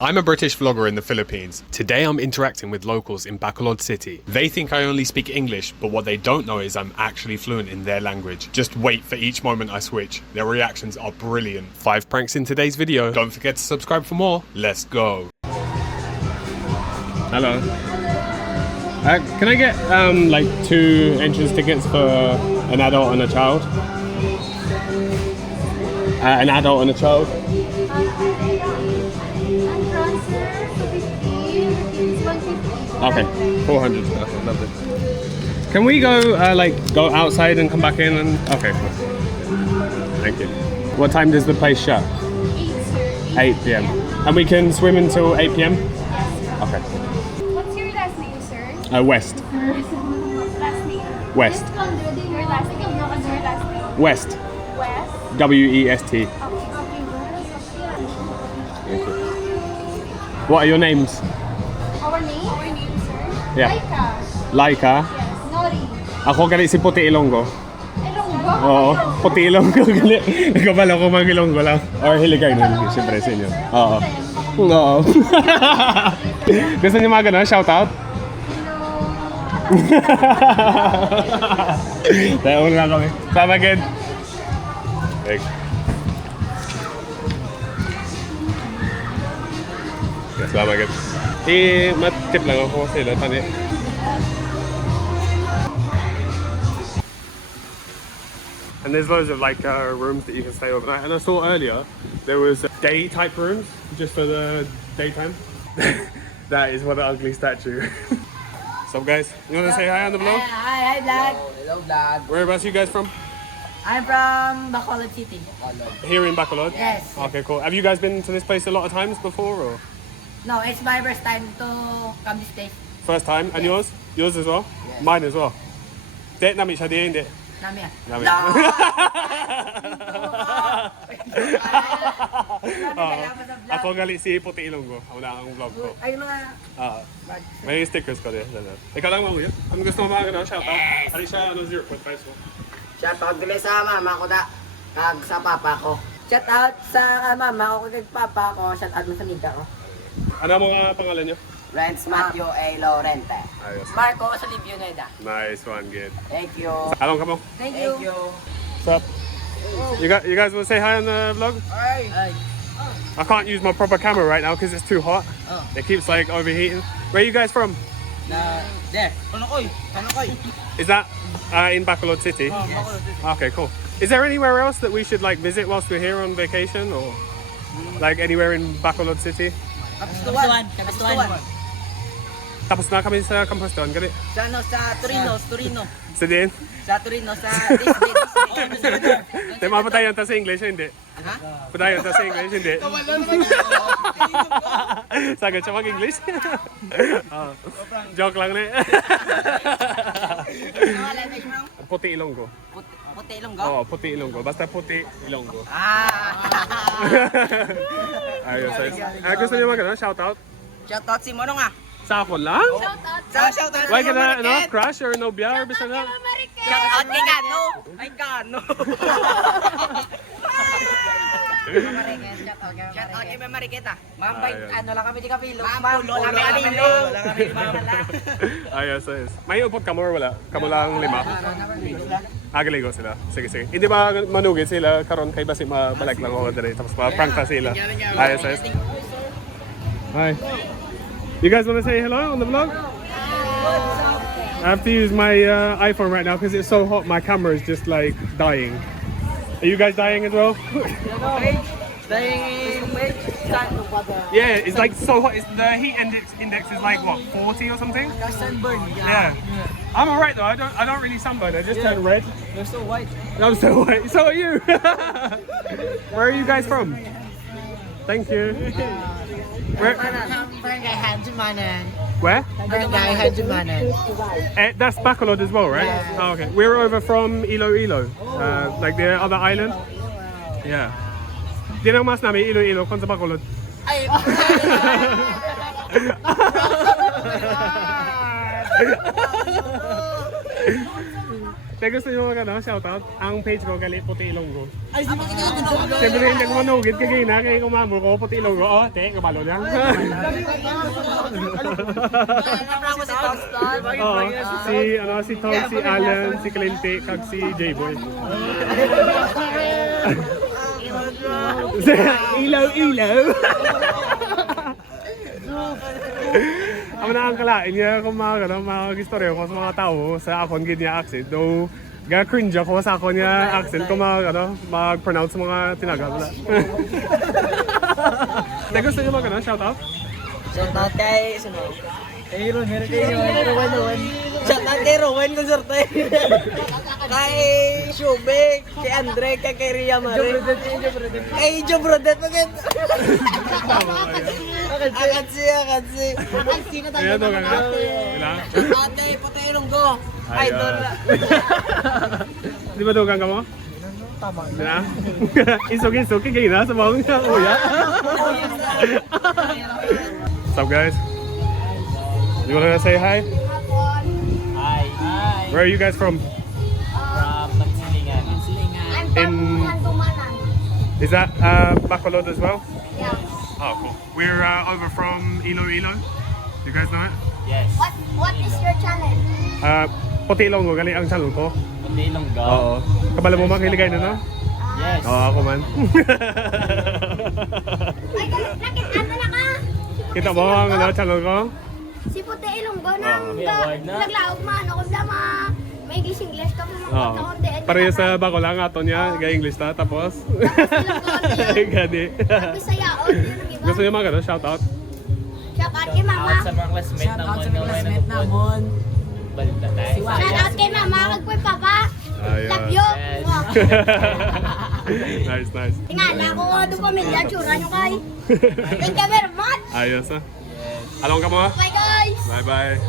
I'm a British vlogger in the Philippines. Today I'm interacting with locals in Bacolod City. They think I only speak English, but what they don't know is I'm actually fluent in their language. Just wait for each moment I switch. Their reactions are brilliant. 5 pranks in today's video. Don't forget to subscribe for more. Let's go. Hello. Can I get like 2 entrance tickets for an adult and a child? An adult and a child. Okay, 400. Okay, lovely. Can we go go outside and come back in? And okay, cool. Thank you. What time does the place shut? 8 p.m. And we can swim until 8 p.m. Okay. What's your last name, sir? West. Last name. West. Your last name. Your last name. West. West. W-E-S-T. Okay. Thank you. What are your names? Our name, sir. Yeah. Laika. Laika. Yes. Nori. Ako gali si Puti Ilonggo. Ilonggo. Oo, Puti Ilonggo gali. Nagkabala ko mga Ilonggo lang. Or Hiligay nun, siyempre sa inyo. Oo. Oo. Gusto niyo mga gano'n? Shout out? Tayo na kami. Sama again. Thanks. Yes, sama again. Matip lang ako sila tani. And there's loads of rooms that you can stay overnight. And I saw earlier there was day type rooms just for the daytime. That is what an ugly statue. What's up, guys? You want to say hi on the vlog? Hi, Vlad. Hello, Vlad. Whereabouts you guys from? I'm from Bacolod City. Here in Bacolod? Yes. Okay, cool. Have you guys been to this place a lot of times before, or No, it's my first time to come this place. first time? And yours? Yours as well? Yes. Mine as well. Date namin siya din, hindi. Nami ah. Namin. No! Ako gali si Puti Ilonggo. Ako na ang vlog ko. Ay, mga... May stickers ko din. Ikaw lang mamuya. Ano gusto mo mga shoutout? Ari siya 0.5 so. Shoutout dili sa mama ko da. Kag sa papa ko. Shout out sa mama ko kag papa ko. Shout out mo sa mida ko. Ano mo nga pangalan niyo? Renz Matthew A. Lorente. Ayos. Marco sa Libioneda. Nice one, good. Thank you. Along, come on. Thank Thank you. you. What's up? You guys want to say hi on the vlog? Hey. Ay. I can't use my proper camera right now because it's too hot. Oh. It keeps overheating. Where are you guys from? There. Kanokoy. Is that in Bacolod City? Okay, cool. Is there anywhere else that we should visit whilst we're here on vacation, or anywhere in Bacolod City? Kapistuan. Tapos na kami sa Campostown, gali. Sa Torino. Sa din? Sa Torino, sa Disney. Tayo mapatayan ta sa English, hindi? Ha? Patayan ta sa English, hindi? Sagad siya mag-English? Joke lang na eh. Puti Ilonggo. Puti Ilonggo? Oo, Puti Ilonggo. Basta Puti Ilonggo. Ayos, ayos. Gusto niyo shoutout? Shout out si Monong ah. Sa ako lang? Shout out. Why ka na, crush or no biya or bisa na? Shout out kay Gano. Ay Gano. Shout out kay Mama Riqueta. Mambay, ano lang kami di kapilo. Mampulo lang kami kapilo. Ayos, ayos. May upot ka mo or wala? Kamo lang 5? Agaligo sila. Sige, sige. Hindi ba manugid sila karon kay basi mabalik lang ako dali tapos ma-prank ta sila. Ayos, ayos. Hi. You guys want to say hello on the vlog? I have to use my iPhone right now because it's so hot. My camera is just dying. Are you guys dying as well? Yeah, it's so hot. The heat index is what, 40 or something? Sunburn. Yeah. I'm alright though. I don't really sunburn. I just turn red. You're so white. I'm so white. So are you. Where are you guys from? Thank you. Barangay Hadjumanan. Where? Barangay Hadjumanan. That's Bacolod as well, right? Yeah. Oh, okay. We're over from Iloilo, the other island. Yeah. Dinang mas namin Iloilo kon sa Bacolod. Ay. Kaya gusto nyo mag shoutout? Ang page ko, gali Puti Ilonggo. Ay, di ba ikaw? Siyempre hindi ako manugid kagay na, kaya kumamor ko, Puti Ilonggo. Oh, te, kabalo lang. Ako si Toston. Oo, si Tom, si Alan, si Clinty, kag si J-Boy. Ilaw! Ako na ang kalain niya kung mga istorya ko sa mga tao sa akong niya accent. Though, cringe ako sa akong niya accent kung mag-pronounce mga tinaga wala. Gusto niyo shoutout? Shout out kay Rowan. Shout out kay Rowan kung sorte. Kay Shubek, kay Andre, kay Ria Mare. Kay Jo Brodet magand. Akad si. Ayan to Ila? Ate, Puti Ilonggo. Idol. Di ba dugang ka mo? Tama. Na? Isog-isog kagay na sa mga uya. What's up guys? You wanna say hi? Hi. Where are you guys from? From Magsilingan. In Handumanan. is that Bacolod as well? Yeah. Oh cool. We're over from Iloilo. You guys know it? Yes. What is your channel? Puti Ilonggo gali ang channel ko. Puti Ilonggo. Oo. Kabalo mo makiligay na no? Yes. Oo, ako man. Ay, nakita na ka? Kita mo ang channel ko? Si Puti Ilonggo nang Oo. naglaog man ako sa may English ka mo Oo. Pareho sa bako lang ato niya, ga-English ta, tapos. Gani. Bisaya o yun iba. Gusto niyo shoutout? Shout out kay mama. Sa mga classmate namon. Balita tayo. Shout out kay mama, kag kay papa. Ayun. Love you. Nice. Tingala ko doon pamilya tsura nyo kay. Thank you very much. Ayos ah. Along ka mo? Bye guys. Bye-bye.